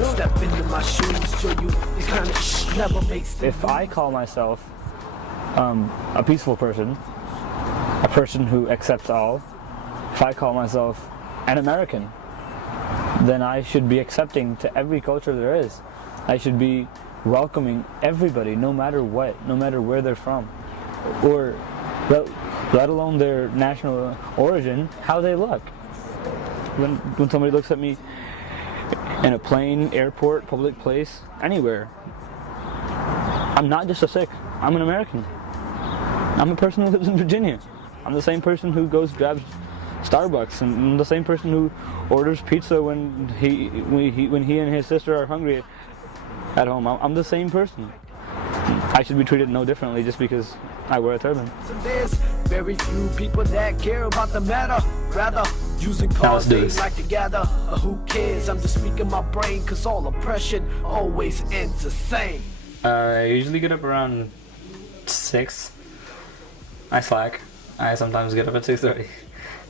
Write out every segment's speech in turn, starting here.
Step into my shoes, show you the kind of shit never makes them. If I call myself a peaceful person, a person who accepts all, if I call myself an American, then I should be accepting to every culture there is. I should be welcoming everybody, no matter what, no matter where they're from, or let alone their national origin, how they look. When somebody looks at me in a plane, airport, public place, anywhere, I'm not just a Sikh, I'm an American. I'm a person who lives in Virginia. I'm the same person who grabs Starbucks, and I'm the same person who orders pizza when he and his sister are hungry at home. I'm the same person. I should be treated no differently just because I wear a turban. So there's very few people that care about the matter. Rather, using cause they like to gather. Who cares? I'm just speaking my brain, cause all oppression always ends the same. I usually get up around 6. I slack. I sometimes get up at 6:30.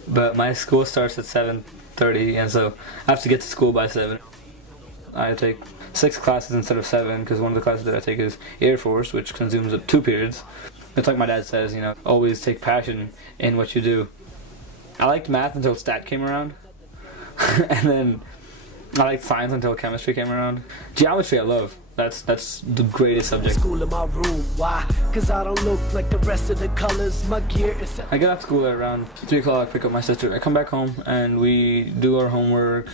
But my school starts at 7:30, and so I have to get to school by 7. I take 6 classes instead of 7, because one of the classes that I take is Air Force, which consumes up 2 periods. It's like my dad says, always take passion in what you do. I liked math until stat came around, and then I liked science until chemistry came around. Geometry I love. That's the greatest subject. School in my room, why? Cause I don't look like the rest of the colors. My gear is. I get off school at around 3 o'clock, pick up my sister. I come back home and we do our homework.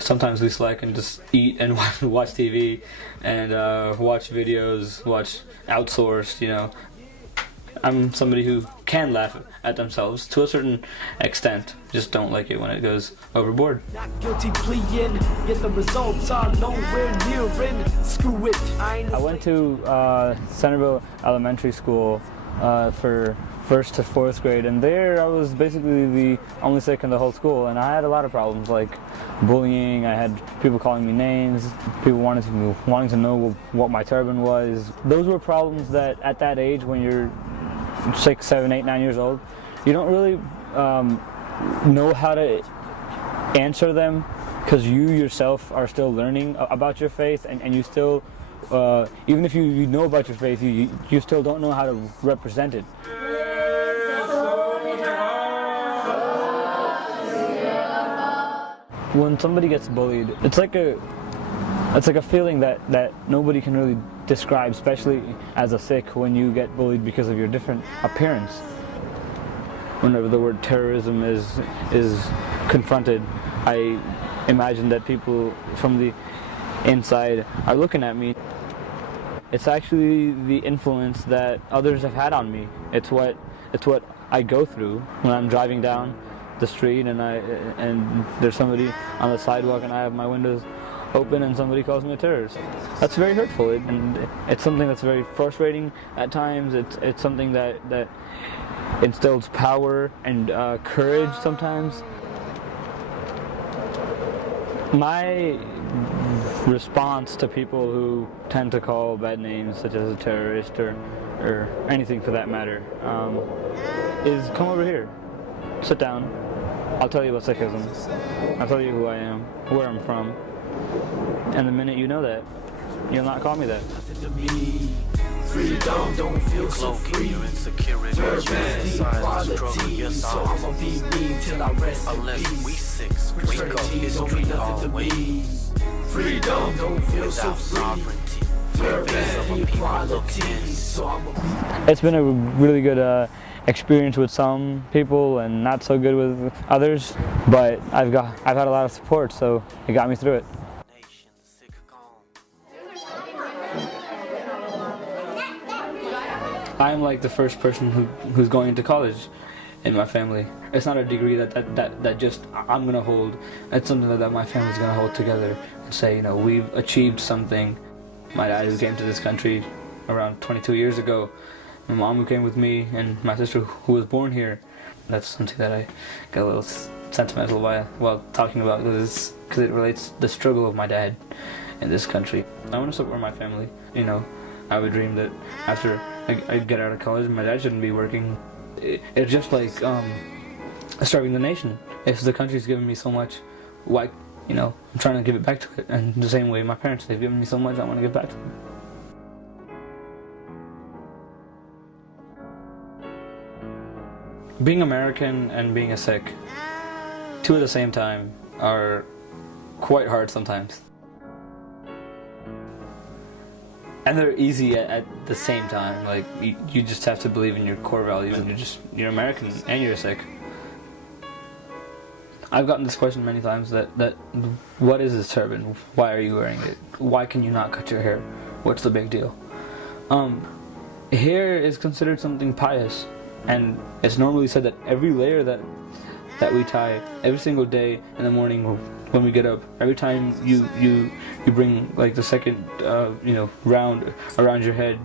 Sometimes we slack and just eat and watch TV and watch videos, watch outsourced. I'm somebody who can laugh at themselves to a certain extent. Just don't like it when it goes overboard. Not guilty pleading, yet the results are nowhere near in. Screw it. I went to Centerville Elementary School for 1st to 4th grade, and there I was basically the only Sikh in the whole school, and I had a lot of problems like bullying. I had people calling me names, people wanting to know what my turban was. Those were problems that at that age, when you're 6, 7, 8, 9 years old, you don't really know how to answer them, because you yourself are still learning about your faith, and you still, even if you know about your faith, you still don't know how to represent it. When somebody gets bullied, it's like a feeling that nobody can really describe, especially as a Sikh, when you get bullied because of your different appearance. Whenever the word terrorism is confronted, I imagine that people from the inside are looking at me. It's actually the influence that others have had on me. It's what I go through when I'm driving down the street and there's somebody on the sidewalk and I have my windows open and somebody calls me a terrorist. That's very hurtful, and it's something that's very frustrating at times. It's something that instills power and courage sometimes. My response to people who tend to call bad names, such as a terrorist or anything for that matter, is come over here, sit down, I'll tell you about Sikhism, I'll tell you who I am, where I'm from, and the minute you know that, you'll not call me that. Freedom, don't feel so free. Turbans, equality, so I'ma be me till I rest in peace. Fraternity don't mean nothing to me. Freedom, don't feel so free. Turbans, equality, so I'ma be. It's been a really good experience with some people and not so good with others, but I've had a lot of support, so it got me through it. I'm like the first person who's going into college in my family. It's not a degree that just I'm gonna hold. It's something that my family's gonna hold together and say, we've achieved something. My dad, who came to this country around 22 years ago, my mom, who came with me, and my sister, who was born here. That's something that I get a little sentimental while talking about, because it relates to the struggle of my dad in this country. I want to support my family. I would dream that after I get out of college, my dad shouldn't be working. It's just like serving the nation. If the country's given me so much, why you know, I'm trying to give it back to it. And the same way my parents, they've given me so much, I want to give back to them. Being American and being a Sikh, two at the same time, are quite hard sometimes. And they're easy at the same time. Like, you just have to believe in your core values, and you're American and you're Sikh. I've gotten this question many times that what is this turban? Why are you wearing it? Why can you not cut your hair? What's the big deal? Hair is considered something pious, and it's normally said that every layer that we tie every single day in the morning when we get up, every time you bring like the second round around your head,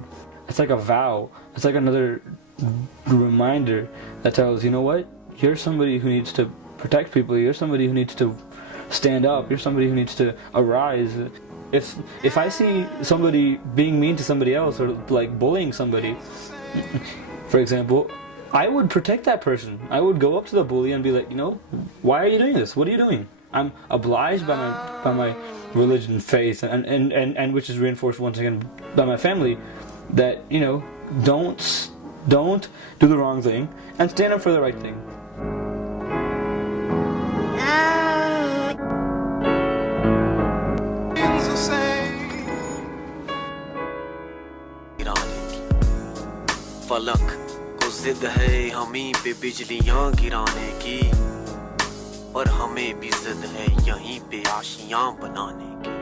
it's like a vow. It's like another reminder that tells, you know what, you're somebody who needs to protect people. You're somebody who needs to stand up. You're somebody who needs to arise. If I see somebody being mean to somebody else, or like bullying somebody, for example, I would protect that person. I would go up to the bully and be like, you know, why are you doing this? What are you doing? I'm obliged by my religion, faith, and which is reinforced once again by my family, that, you know, don't do the wrong thing and stand up for the right thing. फलक को जिद है हमीं पे बिजलियां गिराने की, और हमें भी जिद है यहीं पे आशियां बनाने की।